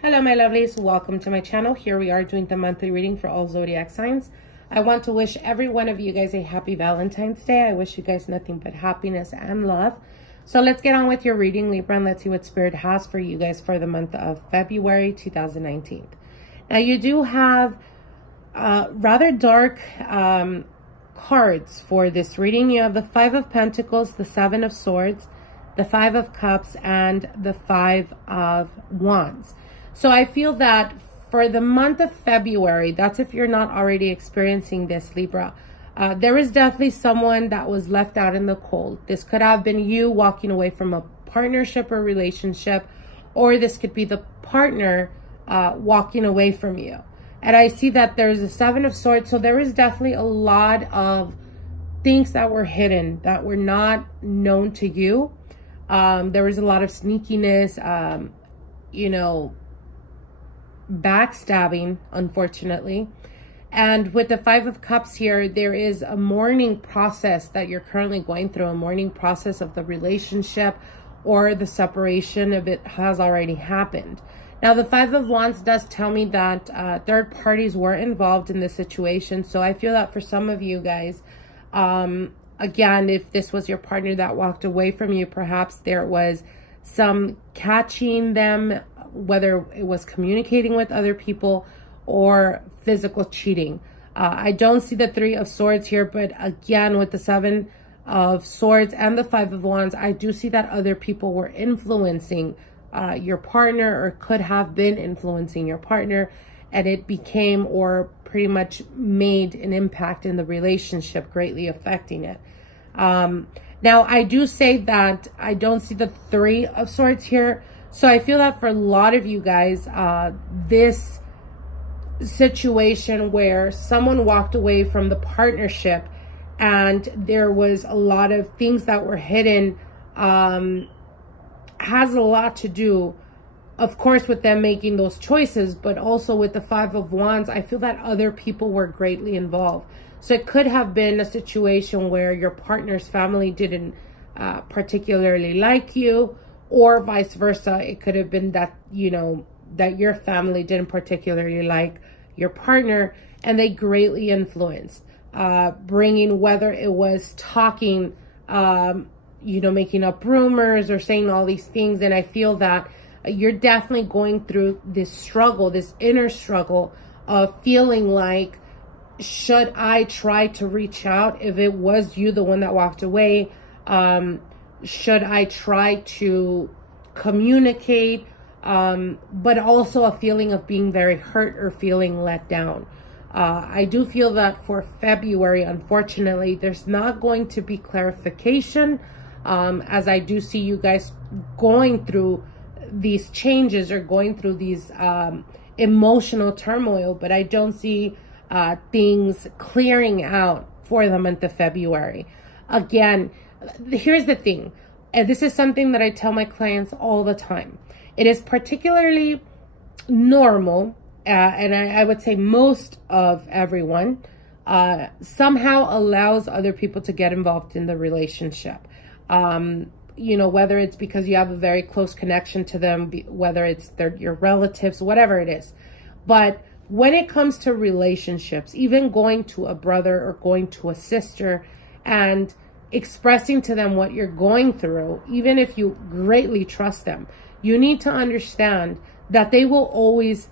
Hello my lovelies, welcome to my channel. Here we are doing the monthly reading for all zodiac signs. I want to wish every one of you guys a happy Valentine's Day. I wish you guys nothing but happiness and love. So let's get on with your reading, Libra, and let's see what Spirit has for you guys for the month of February 2019. Now you do have rather dark cards for this reading. You have the Five of Pentacles, the Seven of Swords, the Five of Cups, and the Five of Wands. So I feel that for the month of February, that's if you're not already experiencing this, Libra, there is definitely someone that was left out in the cold. This could have been you walking away from a partnership or relationship, or this could be the partner walking away from you. And I see that there's a Seven of Swords, so there is definitely a lot of things that were hidden, that were not known to you. There was a lot of sneakiness, you know, backstabbing, unfortunately. And with the Five of Cups here, there is a mourning process that you're currently going through, a mourning process of the relationship, or the separation of it has already happened. Now, the Five of Wands does tell me that third parties were involved in this situation. So I feel that for some of you guys, again, if this was your partner that walked away from you, perhaps there was some catching them, whether it was communicating with other people or physical cheating. I don't see the Three of Swords here, but again, with the Seven of Swords and the Five of Wands, I do see that other people were influencing your partner, or could have been influencing your partner, and it became, or pretty much made, an impact in the relationship, greatly affecting it. Now, I do say that I don't see the Three of Swords here. So I feel that for a lot of you guys, this situation where someone walked away from the partnership and there was a lot of things that were hidden, has a lot to do, of course, with them making those choices, but also with the Five of Wands. I feel that other people were greatly involved. So it could have been a situation where your partner's family didn't particularly like you, or vice versa. It could have been that, you know, that your family didn't particularly like your partner, and they greatly influenced, bringing, whether it was talking, you know, making up rumors or saying all these things. And I feel that you're definitely going through this struggle, this inner struggle of feeling like, should I try to reach out if it was you, the one that walked away? Should I try to communicate? But also a feeling of being very hurt or feeling let down. I do feel that for February, unfortunately, there's not going to be clarification, as I do see you guys going through these changes or going through these emotional turmoil, but I don't see things clearing out for the month of February. Again, here's the thing, and this is something that I tell my clients all the time. It is particularly normal, and I would say most of everyone somehow allows other people to get involved in the relationship. You know, whether it's because you have a very close connection to them, whether it's your relatives, whatever it is. But when it comes to relationships, even going to a brother or going to a sister and expressing to them what you're going through, even if you greatly trust them, you need to understand that they will always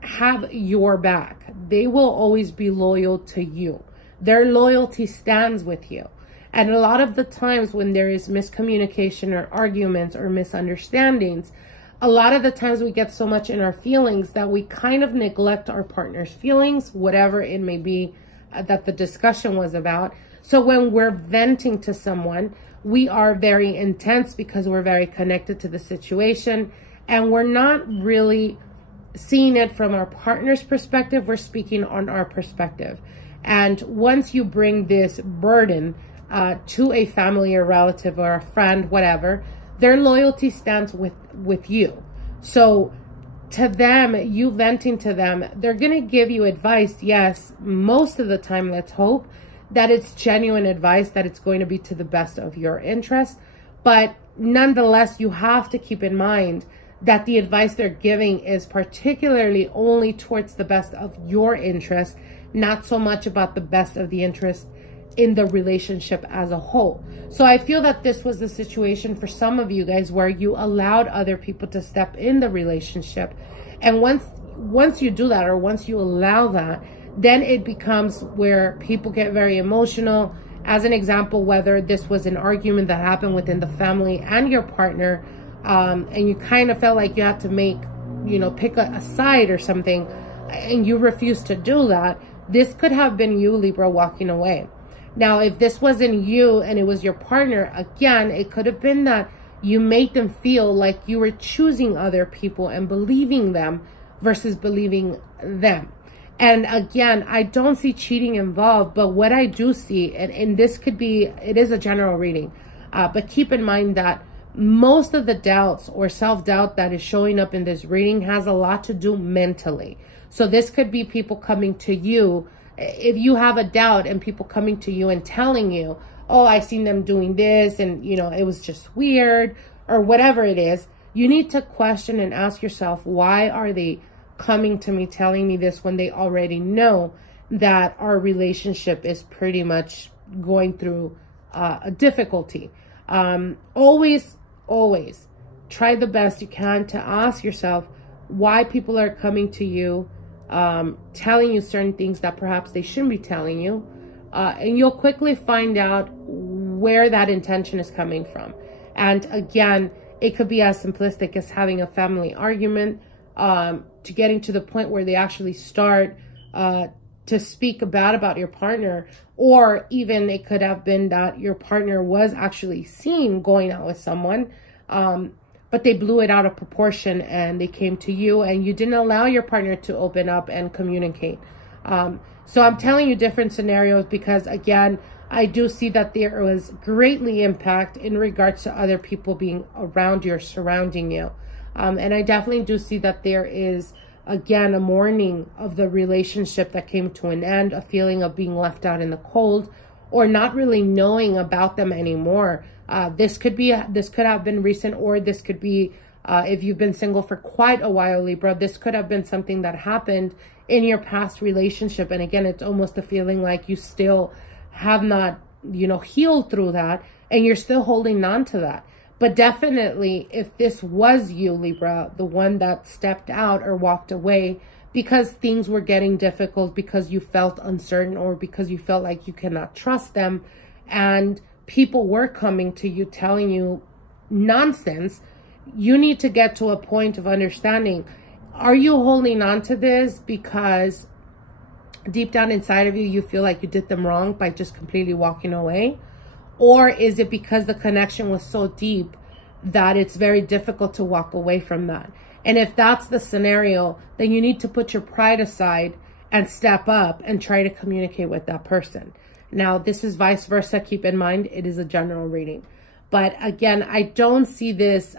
have your back. They will always be loyal to you. Their loyalty stands with you. And a lot of the times when there is miscommunication or arguments or misunderstandings, a lot of the times we get so much in our feelings that we kind of neglect our partner's feelings, whatever it may be that the discussion was about. So when we're venting to someone, we are very intense because we're very connected to the situation, and we're not really seeing it from our partner's perspective. We're speaking on our perspective. And once you bring this burden to a family or relative or a friend, whatever, their loyalty stands with you. So to them, you venting to them, they're going to give you advice. Yes, most of the time, let's hope that it's genuine advice, that it's going to be to the best of your interest. But nonetheless, you have to keep in mind that the advice they're giving is particularly only towards the best of your interest, not so much about the best of the interest in the relationship as a whole. So I feel that this was the situation for some of you guys where you allowed other people to step in the relationship. And once you do that, or once you allow that, then it becomes where people get very emotional. As an example, whether this was an argument that happened within the family and your partner, and you kind of felt like you had to pick a side or something, and you refused to do that, this could have been you, Libra, walking away. Now, if this wasn't you and it was your partner, again, it could have been that you made them feel like you were choosing other people and believing them versus believing them. And again, I don't see cheating involved, but what I do see, and this could be, it is a general reading, but keep in mind that most of the doubts or self-doubt that is showing up in this reading has a lot to do mentally. So this could be people coming to you. If you have a doubt and people coming to you and telling you, oh, I seen them doing this and, it was just weird or whatever it is, you need to question and ask yourself, why are they coming to me telling me this when they already know that our relationship is pretty much going through a difficulty? Always try the best you can to ask yourself why people are coming to you, telling you certain things that perhaps they shouldn't be telling you, and you'll quickly find out where that intention is coming from. And again, it could be as simplistic as having a family argument, to getting to the point where they actually start to speak bad about your partner, or even it could have been that your partner was actually seen going out with someone, but they blew it out of proportion and they came to you and you didn't allow your partner to open up and communicate. So I'm telling you different scenarios because, again, I do see that there was greatly impact in regards to other people being around you or surrounding you. And I definitely do see that there is, again, a mourning of the relationship that came to an end, a feeling of being left out in the cold or not really knowing about them anymore. This could have been recent, or this could be, if you've been single for quite a while, Libra, this could have been something that happened in your past relationship. And again, it's almost a feeling like you still have not, healed through that and you're still holding on to that. But definitely, if this was you, Libra, the one that stepped out or walked away because things were getting difficult, because you felt uncertain, or because you felt like you cannot trust them, and people were coming to you telling you nonsense, you need to get to a point of understanding. Are you holding on to this because deep down inside of you, you feel like you did them wrong by just completely walking away? Or is it because the connection was so deep that it's very difficult to walk away from that? And if that's the scenario, then you need to put your pride aside and step up and try to communicate with that person. Now, this is vice versa. Keep in mind, it is a general reading. But again, I don't see this,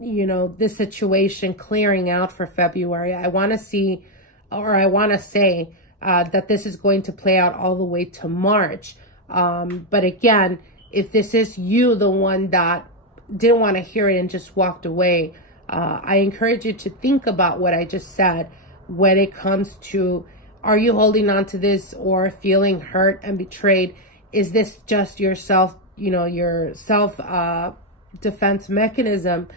this situation clearing out for February. I want to see, or I want to say that this is going to play out all the way to March. But again, if this is you, the one that didn't want to hear it and just walked away, I encourage you to think about what I just said when it comes to, are you holding on to this or feeling hurt and betrayed? Is this just yourself, your self-defense mechanism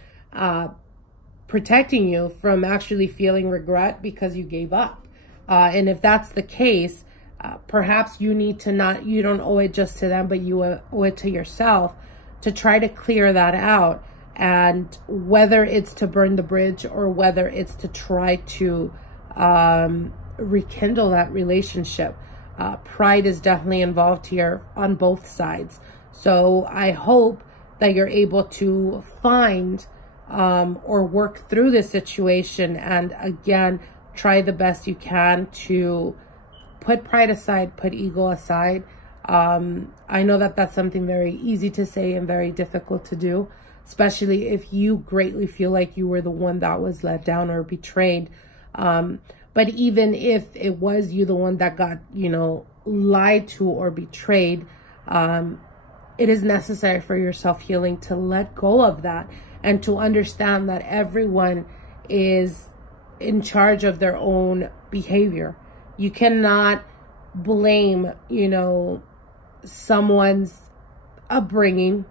protecting you from actually feeling regret because you gave up? And if that's the case, perhaps you need to you don't owe it just to them, but you owe it to yourself to try to clear that out. And whether it's to burn the bridge or whether it's to try to rekindle that relationship, pride is definitely involved here on both sides. So I hope that you're able to find or work through this situation, and again, try the best you can to put pride aside, put ego aside. I know that that's something very easy to say and very difficult to do, especially if you greatly feel like you were the one that was let down or betrayed. But even if it was you, the one that got, lied to or betrayed, it is necessary for your self-healing to let go of that and to understand that everyone is in charge of their own behavior. You cannot blame, you know, someone's upbringing.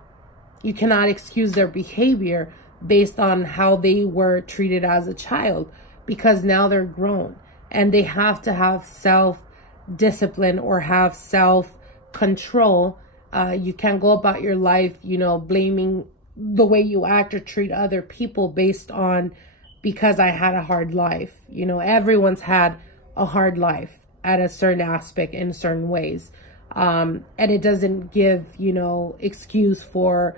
You cannot excuse their behavior based on how they were treated as a child, because now they're grown and they have to have self-discipline or have self-control. You can't go about your life, you know, blaming the way you act or treat other people based on, because I had a hard life. You know, everyone's had a hard life at a certain aspect in certain ways. And it doesn't give, you know, excuse for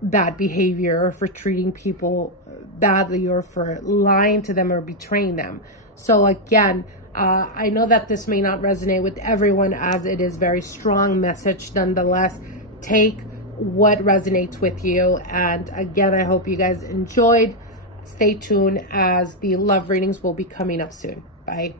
bad behavior or for treating people badly or for lying to them or betraying them. So again, I know that this may not resonate with everyone, as it is very strong message. Nonetheless, take what resonates with you. And again, I hope you guys enjoyed. Stay tuned, as the love readings will be coming up soon. Bye.